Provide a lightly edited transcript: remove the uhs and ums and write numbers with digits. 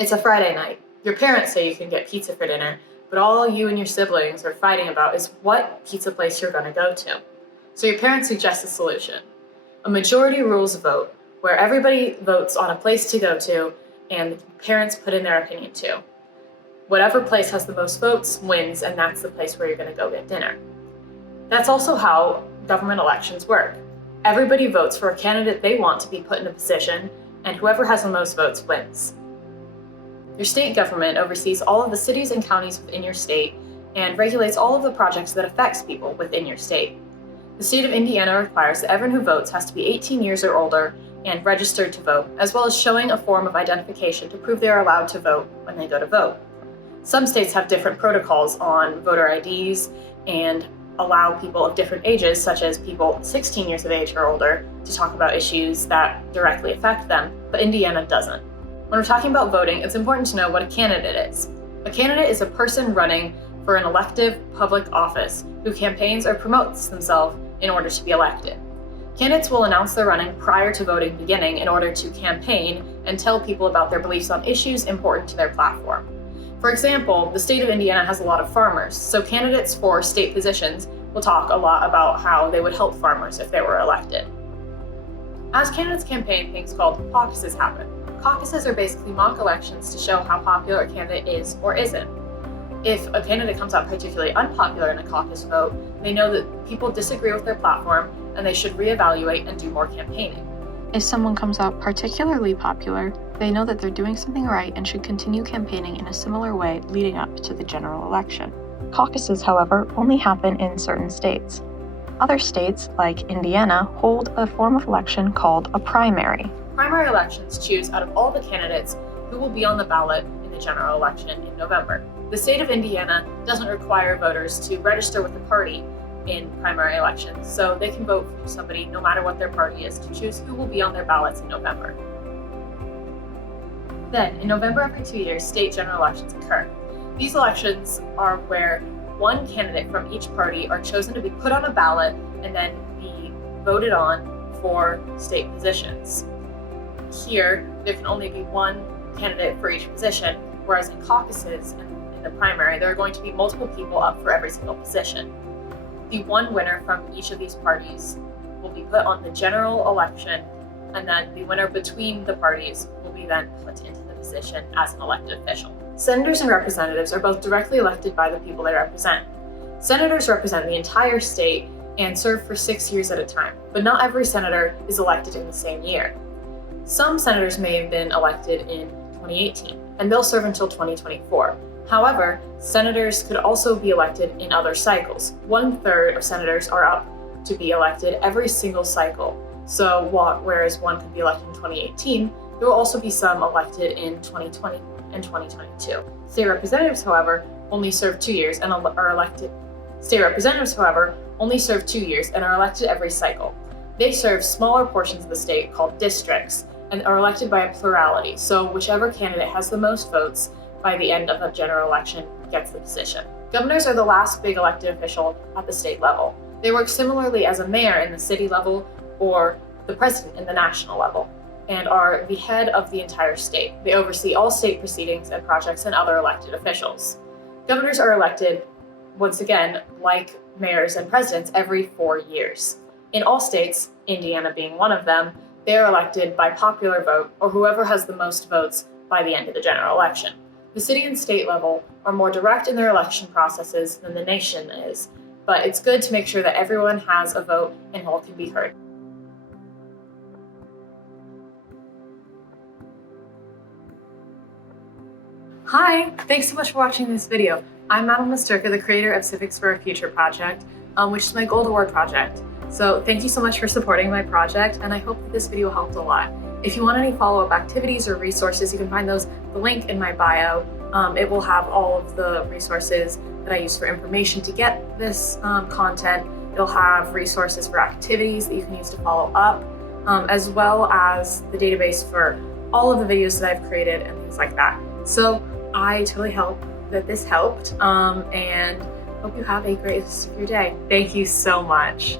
It's a Friday night. Your parents say you can get pizza for dinner, but all you and your siblings are fighting about is what pizza place you're going to go to. So your parents suggest a solution. A majority rules vote, where everybody votes on a place to go to, and the parents put in their opinion too. Whatever place has the most votes wins, and that's the place where you're going to go get dinner. That's also how government elections work. Everybody votes for a candidate they want to be put in a position, and whoever has the most votes wins. Your state government oversees all of the cities and counties within your state and regulates all of the projects that affects people within your state. The state of Indiana requires that everyone who votes has to be 18 years or older and registered to vote, as well as showing a form of identification to prove they are allowed to vote when they go to vote. Some states have different protocols on voter IDs and allow people of different ages, such as people 16 years of age or older, to talk about issues that directly affect them, but Indiana doesn't. When we're talking about voting, it's important to know what a candidate is. A candidate is a person running for an elective public office who campaigns or promotes themselves in order to be elected. Candidates will announce their running prior to voting beginning in order to campaign and tell people about their beliefs on issues important to their platform. For example, the state of Indiana has a lot of farmers, so candidates for state positions will talk a lot about how they would help farmers if they were elected. As candidates campaign, things called caucuses happen. Caucuses are basically mock elections to show how popular a candidate is or isn't. If a candidate comes out particularly unpopular in a caucus vote, they know that people disagree with their platform and they should reevaluate and do more campaigning. If someone comes out particularly popular, they know that they're doing something right and should continue campaigning in a similar way leading up to the general election. Caucuses, however, only happen in certain states. Other states, like Indiana, hold a form of election called a primary. Primary elections choose out of all the candidates who will be on the ballot in the general election in November. The state of Indiana doesn't require voters to register with the party in primary elections, so they can vote for somebody no matter what their party is to choose who will be on their ballots in November. Then, in November every 2 years, state general elections occur. These elections are where one candidate from each party are chosen to be put on a ballot and then be voted on for state positions. Here, there can only be one candidate for each position, whereas in caucuses and in the primary, there are going to be multiple people up for every single position. The one winner from each of these parties will be put on the general election, and then the winner between the parties will be then put into the position as an elected official. Senators and representatives are both directly elected by the people they represent. Senators represent the entire state and serve for 6 years at a time, but not every senator is elected in the same year. Some senators may have been elected in 2018, and they'll serve until 2024. However, senators could also be elected in other cycles. 1/3 of senators are up to be elected every single cycle. So whereas one could be elected in 2018, there will also be some elected in 2020 and 2022. State representatives, however, only serve 2 years and are elected. State representatives, however, only serve 2 years and are elected every cycle. They serve smaller portions of the state called districts and are elected by a plurality. So whichever candidate has the most votes by the end of a general election gets the position. Governors are the last big elected official at the state level. They work similarly as a mayor in the city level or the president in the national level, and are the head of the entire state. They oversee all state proceedings and projects and other elected officials. Governors are elected, once again, like mayors and presidents, every 4 years. In all states, Indiana being one of them, they are elected by popular vote or whoever has the most votes by the end of the general election. The city and state level are more direct in their election processes than the nation is, but it's good to make sure that everyone has a vote and all can be heard. Hi, thanks so much for watching this video. I'm Madeline Masturka, the creator of Civics for a Future project, which is my Gold Award project. So thank you so much for supporting my project, and I hope that this video helped a lot. If you want any follow-up activities or resources, you can find the link in my bio. It will have all of the resources that I use for information to get this content. It'll have resources for activities that you can use to follow up, as well as the database for all of the videos that I've created and things like that. So I totally hope that this helped, and hope you have a great rest of your day. Thank you so much.